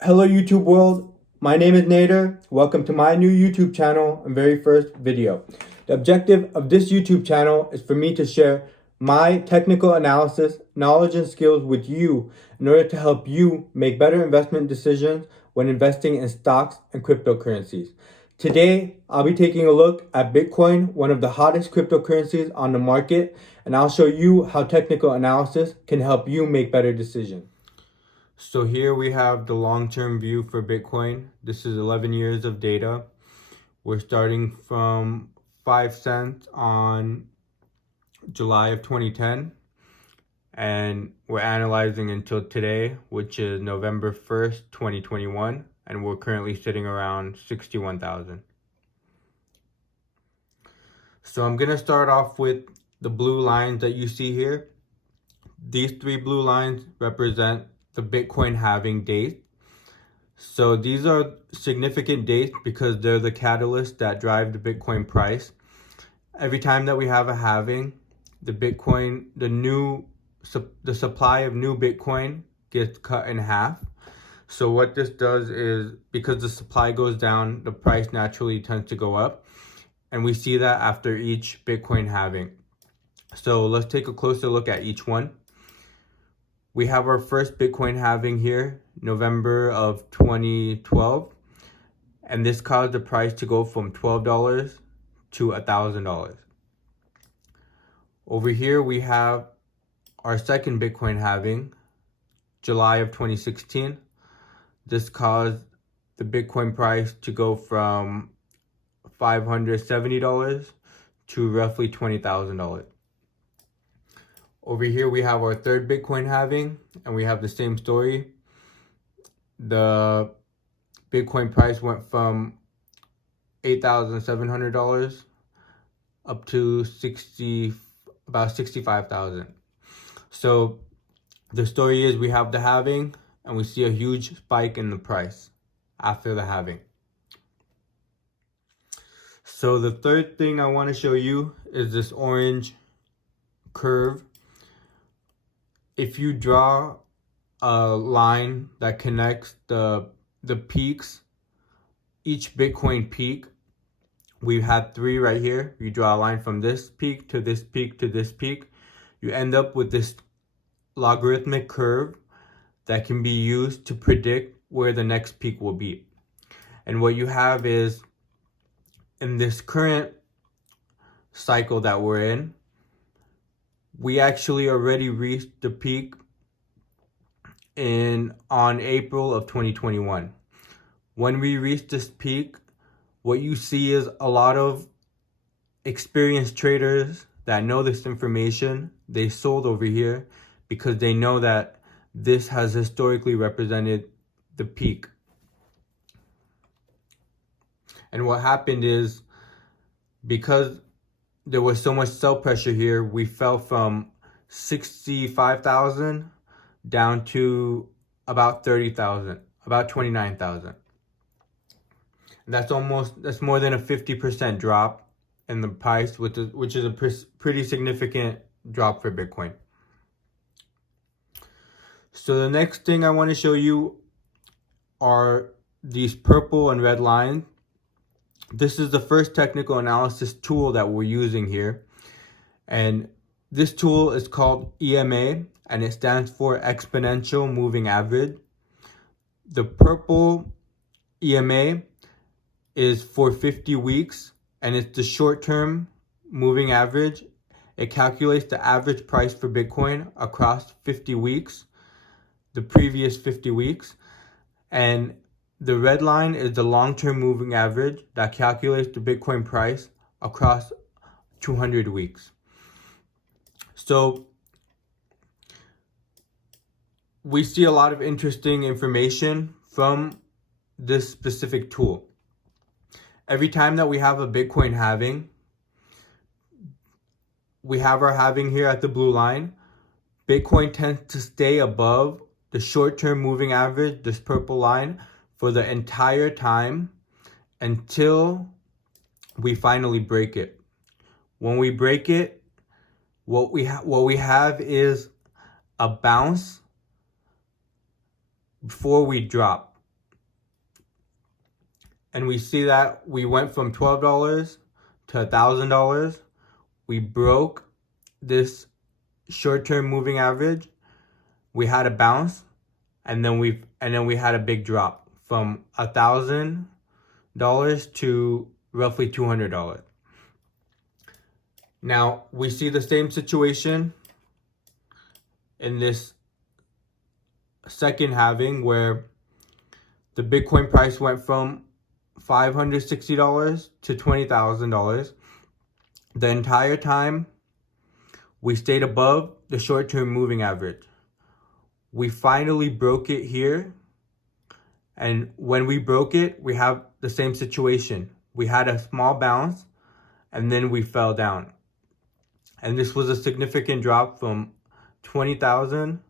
Hello YouTube world, my name is Nader. Welcome to my new YouTube channel and very first video. The objective of this YouTube channel is for me to share my technical analysis, knowledge and skills with you in order to help you make better investment decisions when investing in stocks and cryptocurrencies. Today, I'll be taking a look at Bitcoin, one of the hottest cryptocurrencies on the market, and I'll show you how technical analysis can help you make better decisions. So here we have the long-term view for Bitcoin. This is 11 years of data. We're starting from 5 cents on July of 2010. And we're analyzing until today, which is November 1st, 2021. And we're currently sitting around 61,000. So I'm going to start off with the blue lines that you see here. These three blue lines represent the Bitcoin halving date. So these are significant dates because they're the catalyst that drive the Bitcoin price. Every time that we have a halving, the supply of new Bitcoin gets cut in half. So what this does is, because the supply goes down, the price naturally tends to go up. And we see that after each Bitcoin halving. So let's take a closer look at each one. We have our first Bitcoin halving here, November of 2012. And this caused the price to go from $12 to $1,000. Over here, we have our second Bitcoin halving, July of 2016. This caused the Bitcoin price to go from $570 to roughly $20,000. Over here, we have our third Bitcoin halving, and we have the same story. The Bitcoin price went from $8,700 up to about $65,000. So the story is, we have the halving, and we see a huge spike in the price after the halving. So the third thing I want to show you is this orange curve. If you draw a line that connects the peaks, each Bitcoin peak, we've had three right here. You draw a line from this peak to this peak to this peak. You end up with this logarithmic curve that can be used to predict where the next peak will be. And what you have is, in this current cycle that we're in, we actually already reached the peak on April of 2021. When we reach this peak, what you see is a lot of experienced traders that know this information. They sold over here because they know that this has historically represented the peak. And what happened is, because there was so much sell pressure here, we fell from 65,000 down to about 30,000, about 29,000. That's more than a 50% drop in the price, which is a pretty significant drop for Bitcoin. So the next thing I want to show you are these purple and red lines. This is the first technical analysis tool that we're using here. And this tool is called EMA, and it stands for Exponential Moving Average. The purple EMA is for 50 weeks, and it's the short-term moving average. It calculates the average price for Bitcoin across 50 weeks, the previous 50 weeks. And the red line is the long-term moving average that calculates the Bitcoin price across 200 weeks. So we see a lot of interesting information from this specific tool. Every time that we have a Bitcoin halving, we have our halving here at the blue line. Bitcoin tends to stay above the short-term moving average, this purple line, for the entire time until we finally break it. When we break it, what we have is a bounce before we drop. and we see that we went from $12 to $1,000. We broke this short-term moving average. We had a bounce, and then we had a big drop from $1,000 to roughly $200. Now we see the same situation in this second halving, where the Bitcoin price went from $560 to $20,000. The entire time we stayed above the short-term moving average. We finally broke it here, and when we broke it, we have the same situation. We had a small bounce, and then we fell down. And this was a significant drop from 20,000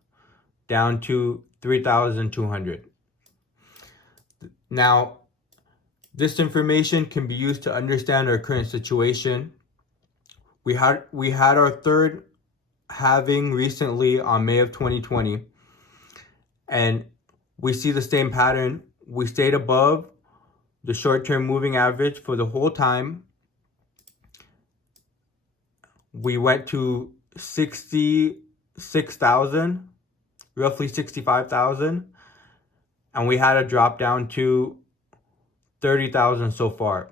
down to 3,200. Now, this information can be used to understand our current situation. We had our third halving recently on May of 2020, and we see the same pattern. We stayed above the short-term moving average for the whole time. We went to 66,000, roughly 65,000, and we had a drop down to 30,000 so far.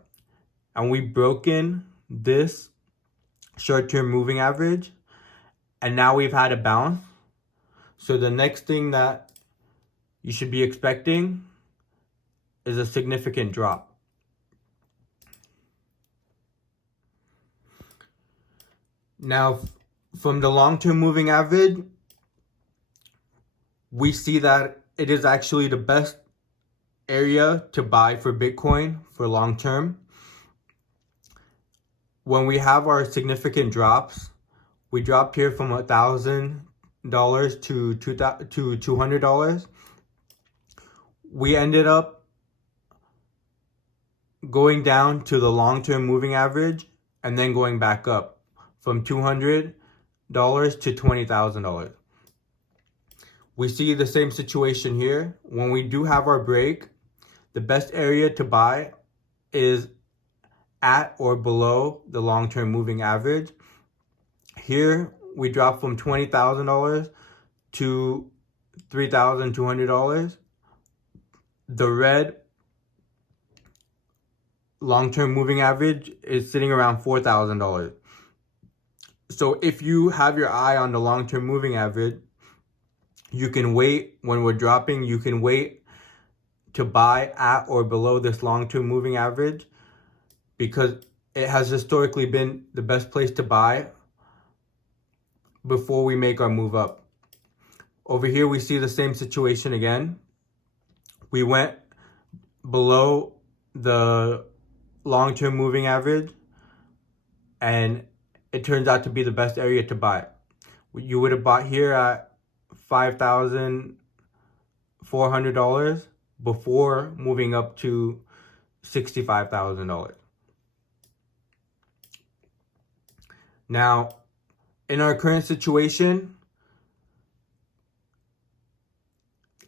And we've broken this short-term moving average, and now we've had a bounce. So the next thing that you should be expecting is a significant drop. Now, from the long-term moving average, we see that it is actually the best area to buy for Bitcoin for long term. When we have our significant drops, we dropped here from $1,000 to $200. We ended up going down to the long-term moving average and then going back up from $200 to $20,000. We see the same situation here. When we do have our break, the best area to buy is at or below the long-term moving average. Here we dropped from $20,000 to $3,200. The red long-term moving average is sitting around $4,000. So if you have your eye on the long-term moving average, you can wait when we're dropping. You can wait to buy at or below this long-term moving average, because it has historically been the best place to buy before we make our move up. Over here, we see the same situation again. We went below the long-term moving average, and it turns out to be the best area to buy. You would have bought here at $5,400 before moving up to $65,000. Now, in our current situation,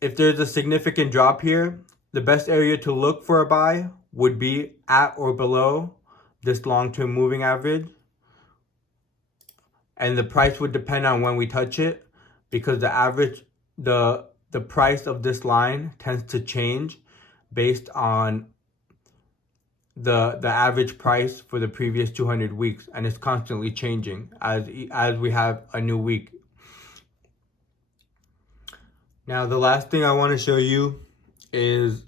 if there's a significant drop here, the best area to look for a buy would be at or below this long-term moving average. And the price would depend on when we touch it, because the price of this line tends to change based on the average price for the previous 200 weeks, and it's constantly changing as we have a new week. Now, the last thing I want to show you is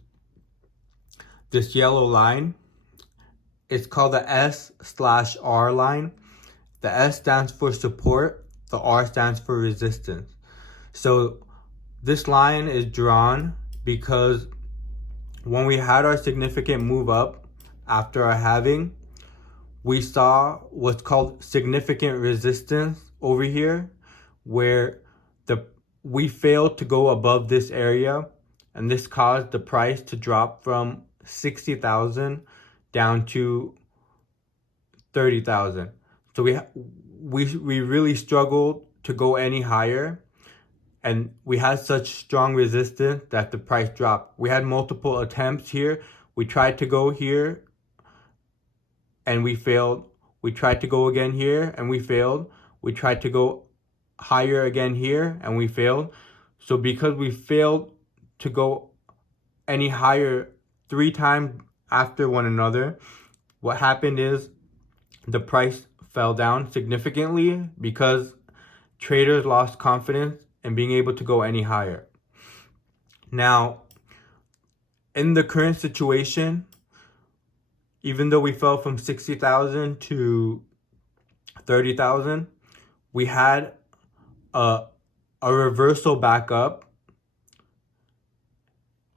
this yellow line. It's called the S/R line. The S stands for support, the R stands for resistance. So this line is drawn because when we had our significant move up after our halving, we saw what's called significant resistance over here, where we failed to go above this area, and this caused the price to drop from 60,000 down to 30,000. So we really struggled to go any higher, and we had such strong resistance that the price dropped. We had multiple attempts here. We tried to go here and we failed. We tried to go again here and we failed. We tried to go higher again here and we failed. So because we failed to go any higher 3 times after one another, what happened is the price fell down significantly because traders lost confidence in being able to go any higher. Now, in the current situation, even though we fell from 60,000 to 30,000, we had a reversal back up.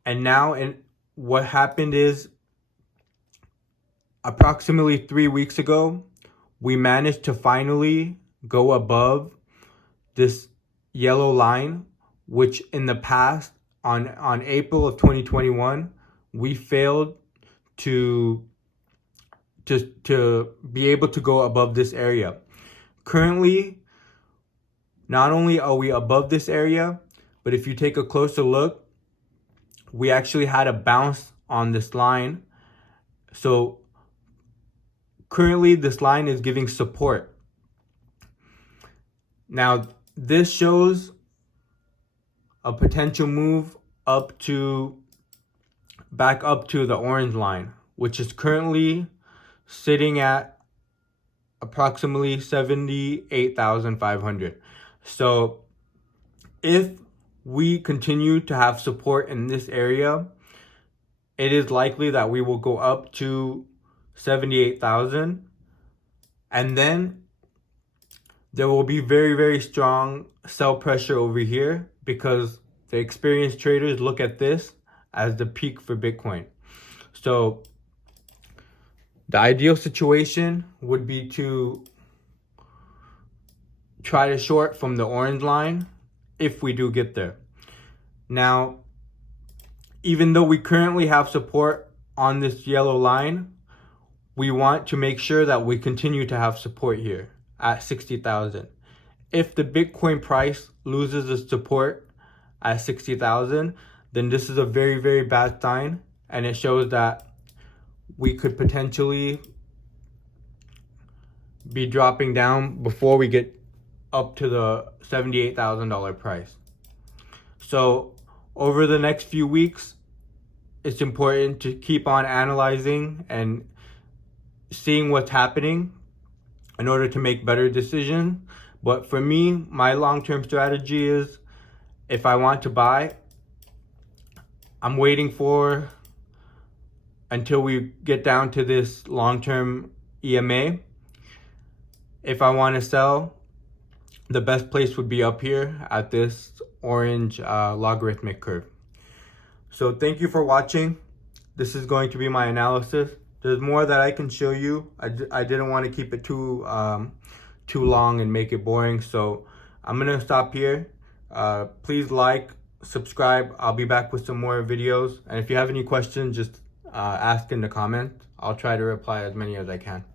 And now what happened is approximately 3 weeks ago, we managed to finally go above this yellow line, which in the past, on April of 2021, we failed to be able to go above this area. Currently, not only are we above this area, but if you take a closer look, we actually had a bounce on this line. So currently this line is giving support. Now this shows a potential move back up to the orange line, which is currently sitting at approximately 78,500. So if we continue to have support in this area, it is likely that we will go up to 78,000, and then there will be very, very strong sell pressure over here because the experienced traders look at this as the peak for Bitcoin. So the ideal situation would be to try to short from the orange line if we do get there. Now, even though we currently have support on this yellow line, we want to make sure that we continue to have support here at 60,000. If the Bitcoin price loses its support at 60,000, then this is a very, very bad sign, and it shows that we could potentially be dropping down before we get up to the $78,000 price. So over the next few weeks, it's important to keep on analyzing and seeing what's happening in order to make better decisions. But for me, my long-term strategy is, if I want to buy, I'm waiting for until we get down to this long-term EMA. If I want to sell, the best place would be up here at this orange logarithmic curve. So thank you for watching. This is going to be my analysis. There's more that I can show you. I didn't want to keep it too long and make it boring. So I'm going to stop here. Please like, subscribe. I'll be back with some more videos. And if you have any questions, just ask in the comments. I'll try to reply as many as I can.